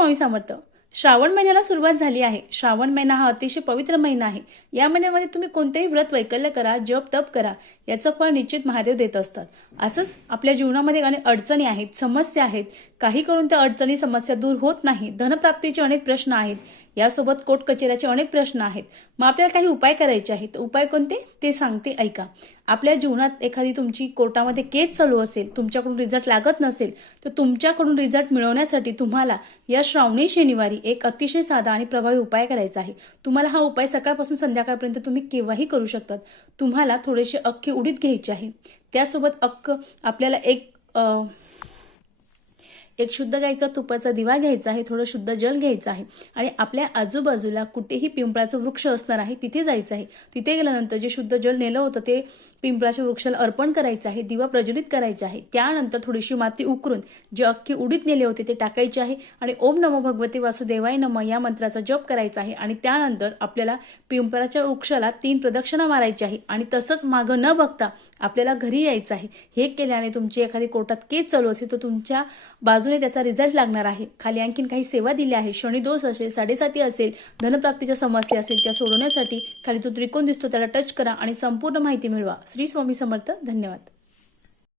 स्वामी समर्थ. श्रावण महिन्याला सुरुवात झाली आहे. श्रावण महिना हा अतिशय पवित्र महिना आहे. या महिन्यामध्ये तुम्ही कोणतेही व्रत वैकल्य करा जप तप करा. याचं फळ निश्चित महादेव देत असतात. असंच आपल्या जीवनामध्ये अनेक अडचणी आहेत समस्या आहेत. काही करून त्या अडचणी समस्या दूर होत नाही. धनप्राप्तीचे अनेक प्रश्न आहेत. यासोबत कोर्ट कचेऱ्याचे अनेक प्रश्न आहेत. मग आपल्याला काही उपाय करायचे आहेत. उपाय कोणते? ते सांगते. ऐका. आपल्या जीवनात एखादी तुमची कोर्टामध्ये केस चालू असेल तुमच्याकडून रिझल्ट लागत नसेल तर तुमच्याकडून रिझल्ट मिळवण्यासाठी तुम्हाला या श्रावणी शनिवारी एक अतिशय साधा आणि प्रभावी उपाय करायचा आहे. तुम्हाला हा उपाय सकाळपासून संध्याकाळपर्यंत तुम्ही केव्हाही करू शकतात. तुम्हाला थोडेसे अख्खे उडीत घ्यायचे आहे. त्यासोबत अख्ख आपल्याला एक एक शुद्ध गाईचा तुपाचा दिवा घ्यायचा आहे थोडं शुद्ध जल घ्यायचं आहे आणि आपल्या आजूबाजूला कुठेही पिंपळाचं वृक्ष असणार आहे तिथे जायचं आहे. तिथे गेल्यानंतर जे शुद्ध जल नेलं होतं ते पिंपळाच्या वृक्षाला अर्पण करायचं आहे दिवा प्रज्वलित करायचा आहे. त्यानंतर थोडीशी माती उकरून जे अख्खी उडीत नेले होते ते टाकायचे आहे आणि ओम नमो भगवते वासुदेवाय नम या मंत्राचा जप करायचा आहे आणि त्यानंतर आपल्याला पिंपळाच्या वृक्षाला तीन प्रदक्षिणा मारायची आहे आणि तसंच मागं न बघता आपल्याला घरी यायचं आहे. हे केल्याने तुमची एखादी कोर्टात केस चालू असेल तर तुमच्या बाजू बाजूने त्याचा रिझल्ट लागणार आहे. खाली आणखीन काही सेवा दिल्या आहे शनिदोष असेल साडेसाती असेल धनप्राप्तीच्या समस्या असेल त्या सोडवण्यासाठी खाली जो त्रिकोण दिसतो त्याला टच करा आणि संपूर्ण माहिती मिळवा. श्री स्वामी समर्थ. धन्यवाद.